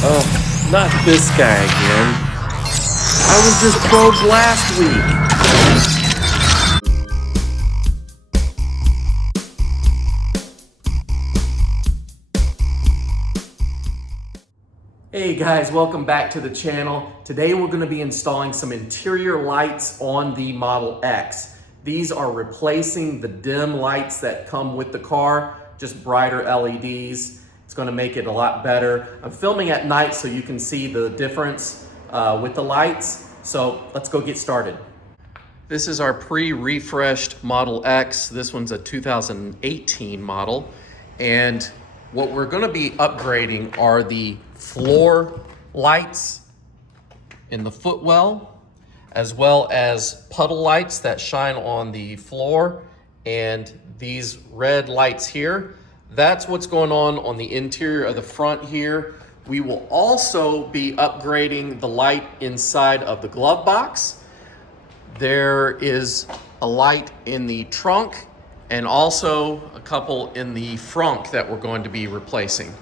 Oh, not this guy again. I was just probed last week. Hey guys, welcome back to the channel. Today we're going to be installing some interior lights on the Model X. These are replacing the dim lights that come with the car, just brighter LEDs. It's going to make it a lot better. I'm filming at night so you can see the difference with the lights. So let's go get started. This is our pre-refreshed Model X. This one's a 2018 model. And what we're going to be upgrading are the floor lights in the footwell, as well as puddle lights that shine on the floor, and these red lights here. That's what's going on the interior of the front here. We will also be upgrading the light inside of the glove box. There is a light in the trunk and also a couple in the frunk that we're going to be replacing.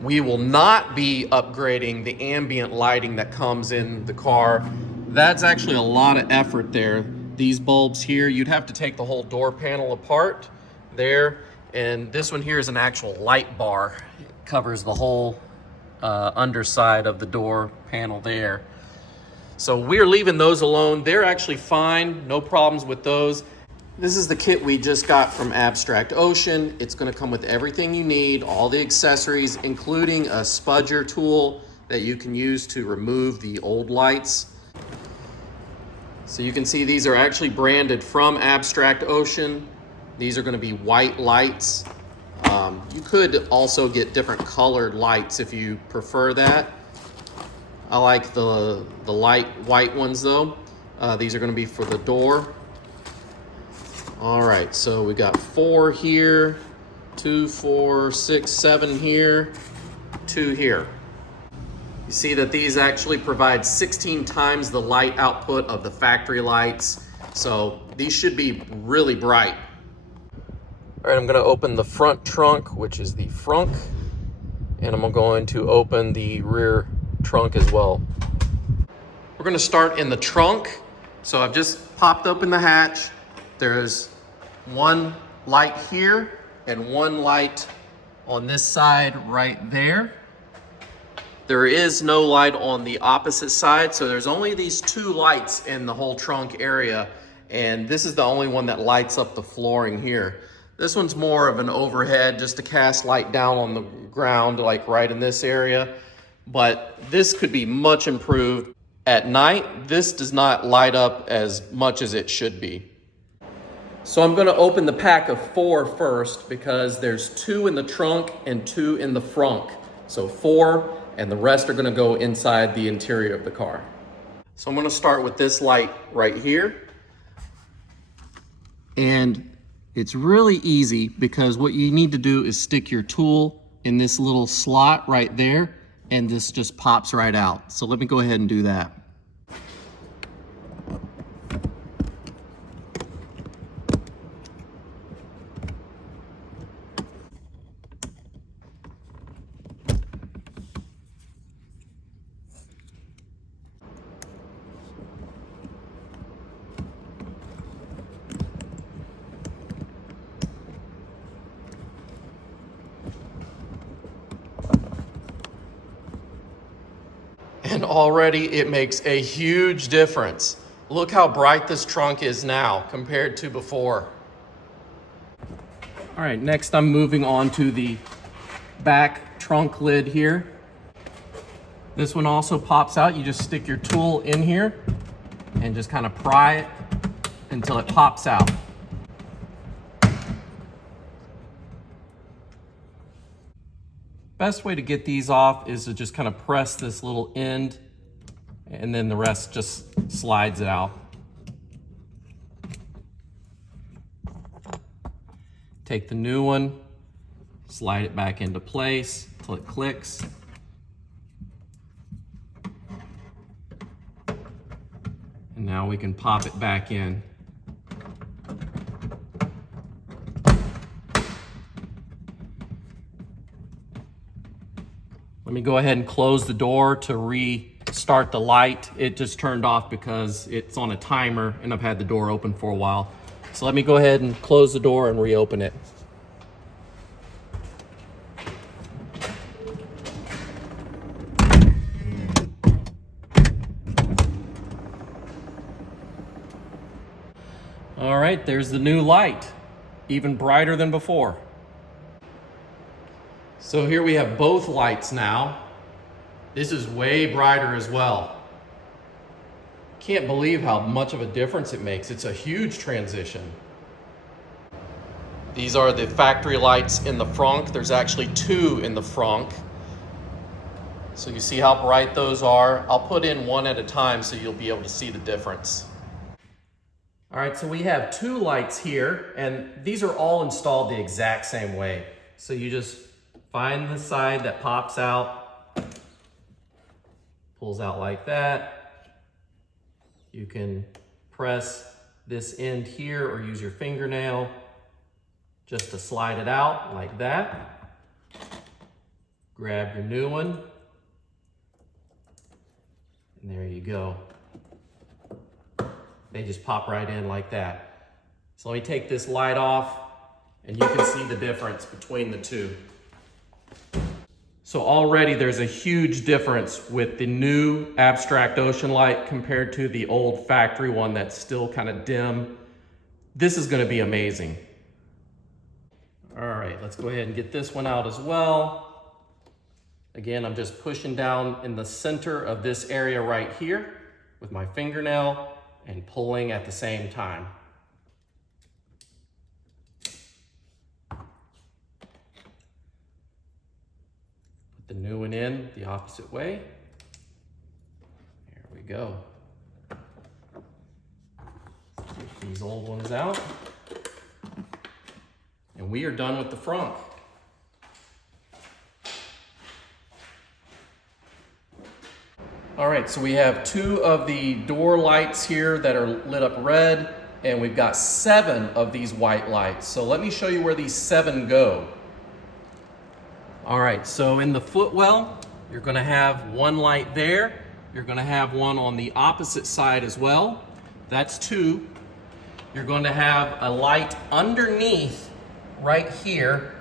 We will not be upgrading the ambient lighting that comes in the car. That's actually a lot of effort there. These bulbs here, you'd have to take the whole door panel apart there. And this one here is an actual light bar. It covers the whole underside of the door panel there. So we're leaving those alone. They're actually fine, no problems with those. This is the kit we just got from Abstract Ocean. It's going to come with everything you need, all the accessories, including a spudger tool that you can use to remove the old lights. So you can see these are actually branded from Abstract Ocean. These are going to be white lights. You could also get different colored lights if you prefer that. I like the light white ones though. These are going to be for the door. All right, so we got 4 here, 2, 4, 6, 7 here, 2 here. You see that these actually provide 16 times the light output of the factory lights. So these should be really bright. All right, I'm gonna open the front trunk, which is the frunk, and I'm going to open the rear trunk as well. We're gonna start in the trunk. So I've just popped open the hatch. There's one light here and one light on this side right there. There is no light on the opposite side, so there's only these 2 lights in the whole trunk area, and this is the only one that lights up the flooring here. This one's more of an overhead, just to cast light down on the ground, like right in this area, but this could be much improved. At night, this does not light up as much as it should be. So I'm gonna open the pack of 4 first because there's 2 in the trunk and 2 in the frunk. So 4, and the rest are gonna go inside the interior of the car. So I'm gonna start with this light right here. And it's really easy because what you need to do is stick your tool in this little slot right there, and this just pops right out. So let me go ahead and do that. And already it makes a huge difference. Look how bright this trunk is now compared to before. All right, next I'm moving on to the back trunk lid here. This one also pops out. You just stick your tool in here and just kind of pry it until it pops out. Best way to get these off is to just kind of press this little end, and then the rest just slides it out. Take the new one, slide it back into place until it clicks. And now we can pop it back in. Let me go ahead and close the door to restart the light. It just turned off because it's on a timer and I've had the door open for a while. So let me go ahead and close the door and reopen it. All right, there's the new light, even brighter than before. So here we have both lights now. This is way brighter as well. Can't believe how much of a difference it makes. It's a huge transition. These are the factory lights in the frunk. There's actually two in the frunk. So you see how bright those are. I'll put in one at a time so you'll be able to see the difference. All right, so we have two lights here, and these are all installed the exact same way. So you just find the side that pops out, pulls out like that. You can press this end here or use your fingernail just to slide it out like that. Grab your new one, and there you go. They just pop right in like that. So let me take this light off and you can see the difference between the two. So already there's a huge difference with the new abstract ocean light compared to the old factory one that's still kind of dim. This is going to be amazing. All right, let's go ahead and get this one out as well. Again, I'm just pushing down in the center of this area right here with my fingernail and pulling at the same time. Put the new one in the opposite way. There we go. Get these old ones out. And we are done with the frunk. All right, so we have two of the door lights here that are lit up red, and we've got 7 of these white lights. So let me show you where these 7 go. All right, so in the footwell, you're gonna have one light there. You're gonna have one on the opposite side as well. That's 2. You're going to have a light underneath right here.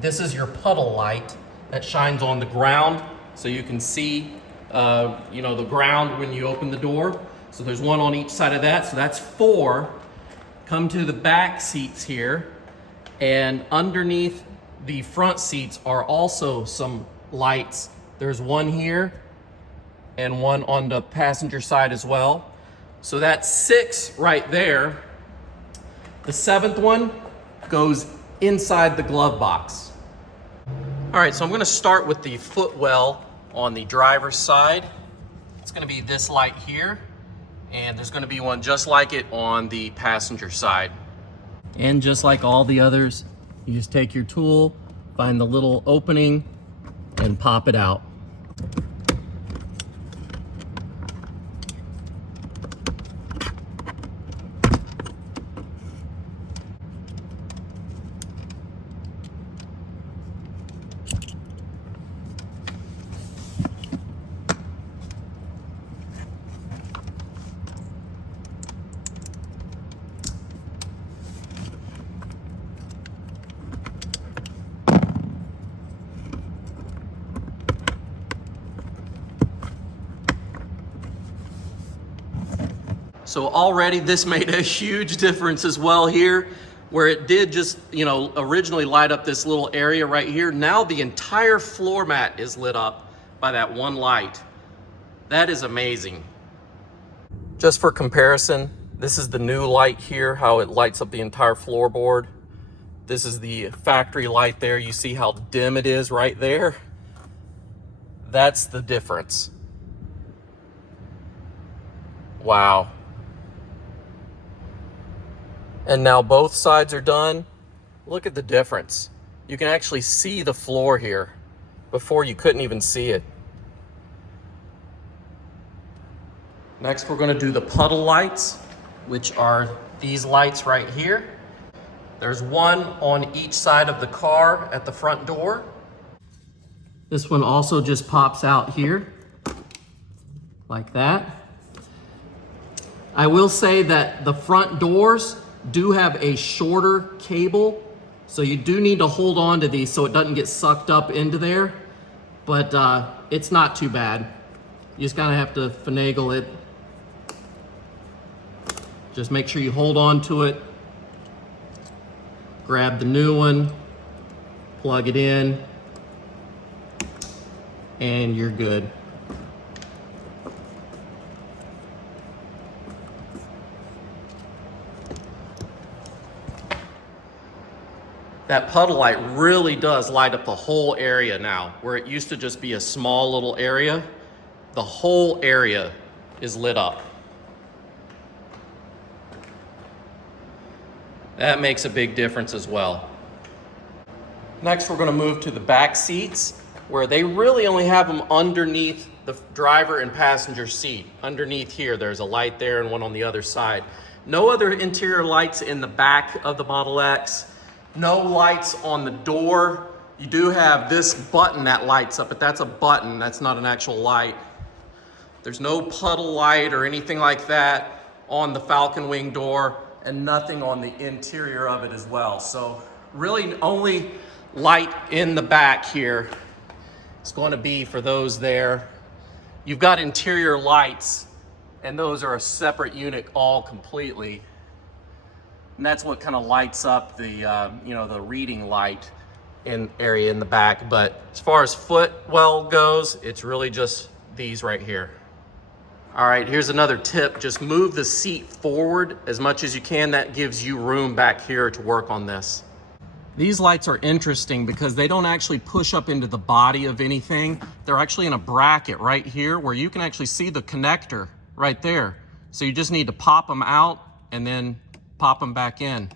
This is your puddle light that shines on the ground so you can see the ground when you open the door. So there's one on each side of that, so that's 4. Come to the back seats here, and underneath the front seats are also some lights. There's one here and one on the passenger side as well. So that's 6 right there. The 7th one goes inside the glove box. All right, so I'm gonna start with the footwell on the driver's side. It's gonna be this light here, and there's gonna be one just like it on the passenger side. And just like all the others, you just take your tool, find the little opening, and pop it out. So already this made a huge difference as well here, where it did just, originally light up this little area right here. Now the entire floor mat is lit up by that one light. That is amazing. Just for comparison, this is the new light here, how it lights up the entire floorboard. This is the factory light there. You see how dim it is right there? That's the difference. Wow. And now both sides are done. Look at the difference. You can actually see the floor here. Before you couldn't even see it. Next, we're going to do the puddle lights, which are these lights right here. There's one on each side of the car at the front door. This one also just pops out here like that. I will say that the front doors do have a shorter cable, so you do need to hold on to these so it doesn't get sucked up into there, but it's not too bad. You just kind of have to finagle it. Just make sure you hold on to it. Grab the new one, plug it in, and you're good. That puddle light really does light up the whole area now, where it used to just be a small little area. The whole area is lit up. That makes a big difference as well. Next, we're going to move to the back seats, where they really only have them underneath the driver and passenger seat. Underneath here, there's a light there and one on the other side. No other interior lights in the back of the Model X. No lights on the door. You do have this button that lights up, but that's a button, that's not an actual light. There's no puddle light or anything like that on the Falcon Wing door, and nothing on the interior of it as well. So really only light in the back here is going to be for those there. You've got interior lights, and those are a separate unit all completely. And that's what kind of lights up the, the reading light area in the back. But as far as footwell goes, it's really just these right here. All right, here's another tip. Just move the seat forward as much as you can. That gives you room back here to work on this. These lights are interesting because they don't actually push up into the body of anything. They're actually in a bracket right here where you can actually see the connector right there. So you just need to pop them out and then pop them back in.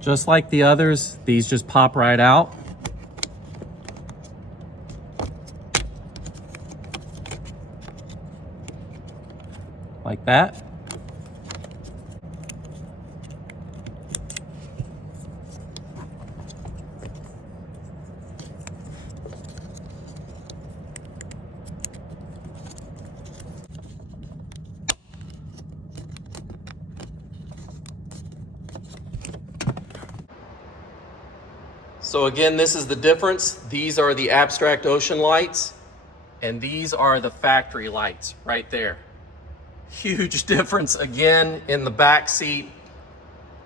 Just like the others, these just pop right out. Like that. So again, this is the difference. These are the abstract ocean lights, and these are the factory lights right there. Huge difference again in the back seat.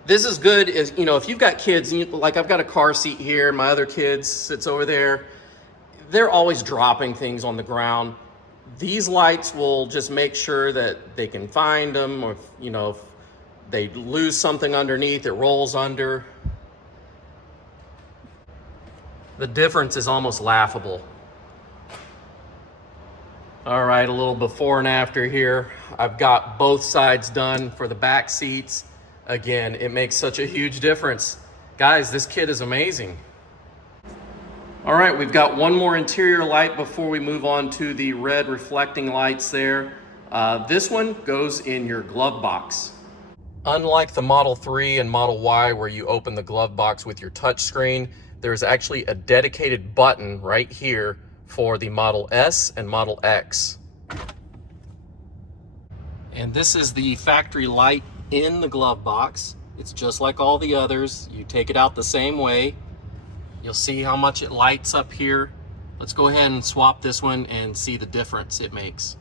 This is good is, if you've got kids, like I've got a car seat here, my other kid sits over there, they're always dropping things on the ground. These lights will just make sure that they can find them, or if they lose something underneath, it rolls under. The difference is almost laughable. All right, a little before and after here. I've got both sides done for the back seats. Again, it makes such a huge difference. Guys, this kit is amazing. All right, we've got one more interior light before we move on to the red reflecting lights there. This one goes in your glove box. Unlike the Model 3 and Model Y where you open the glove box with your touch screen, there's actually a dedicated button right here for the Model S and Model X. And this is the factory light in the glove box. It's just like all the others. You take it out the same way. You'll see how much it lights up here. Let's go ahead and swap this one and see the difference it makes.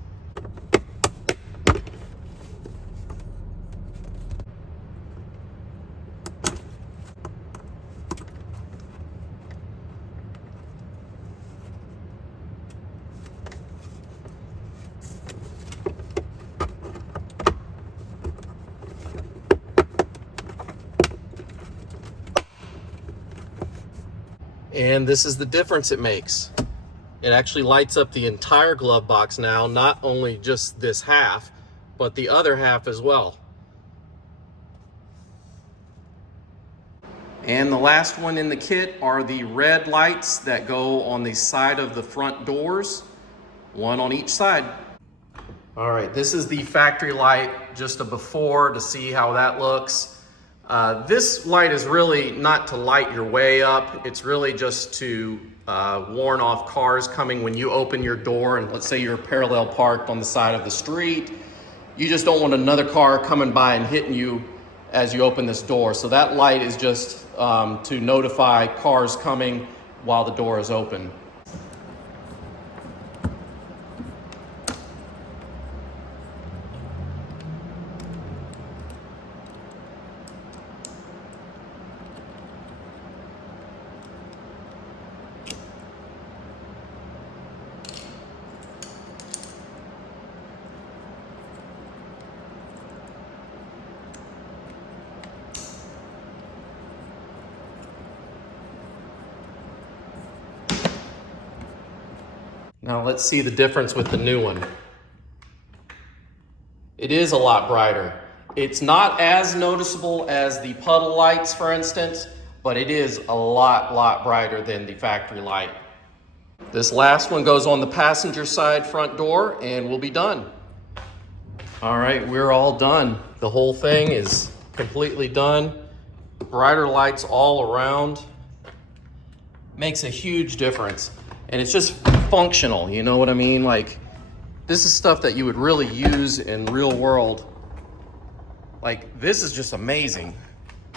And this is the difference it makes. It actually lights up the entire glove box now, not only just this half, but the other half as well. And the last one in the kit are the red lights that go on the side of the front doors, one on each side. All right, this is the factory light, just a before to see how that looks. This light is really not to light your way up. It's really just to warn off cars coming when you open your door, and let's say you're parallel parked on the side of the street. You just don't want another car coming by and hitting you as you open this door. So that light is just to notify cars coming while the door is open. Now let's see the difference with the new one. It is a lot brighter. It's not as noticeable as the Puddle lights, for instance, but it is a lot brighter than the factory light. This last one goes on the passenger side front door and we'll be done. All right, we're all done. The whole thing is completely done. Brighter lights all around. Makes a huge difference. And it's just functional, you know what I mean? Like, this is stuff that you would really use in real world. Like, this is just amazing.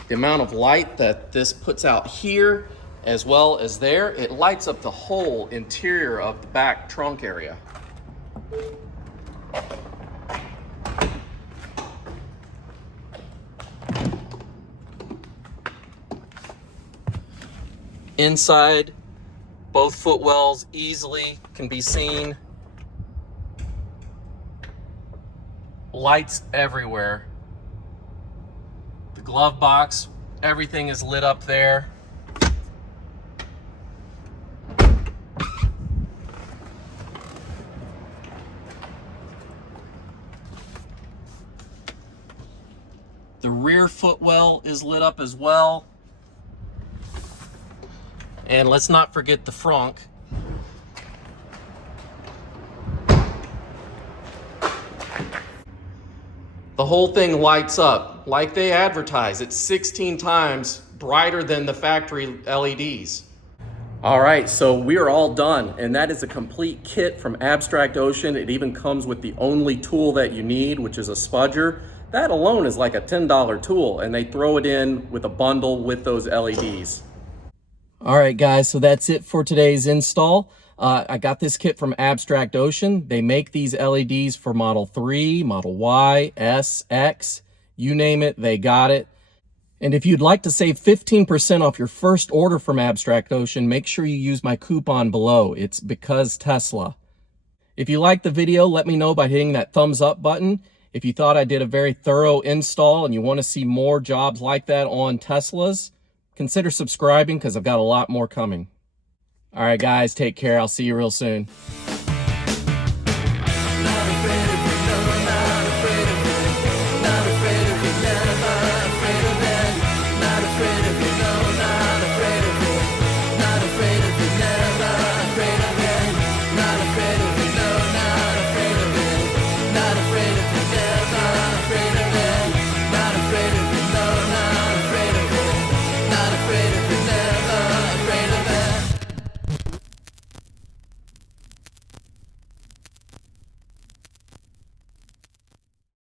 The amount of light that this puts out here as well as there, it lights up the whole interior of the back trunk area. Inside, both footwells easily can be seen. Lights everywhere. The glove box, everything is lit up there. The rear footwell is lit up as well. And let's not forget the frunk. The whole thing lights up like they advertise. It's 16 times brighter than the factory LEDs. All right, so we are all done, and that is a complete kit from Abstract Ocean. It even comes with the only tool that you need, which is a spudger. That alone is like a $10 tool, and they throw it in with a bundle with those LEDs. All right, guys, so that's it for today's install. I got this kit from Abstract Ocean. They make these LEDs for Model 3, Model Y, S, X, you name it, they got it. And if you'd like to save 15% off your first order from Abstract Ocean, make sure you use my coupon below. It's BCTESLA. If you liked the video, let me know by hitting that thumbs up button. If you thought I did a very thorough install and you want to see more jobs like that on Teslas, consider subscribing because I've got a lot more coming. All right, guys, take care. I'll see you real soon.